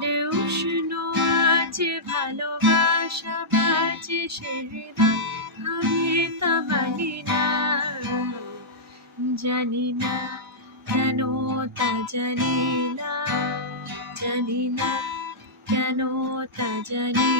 আর উষ্ণ আছে ভালোবাসা বাজে সে হৃদয় আমি তা মানি না, জানি না কেন তা জানি না, জানি না কেন তা জানি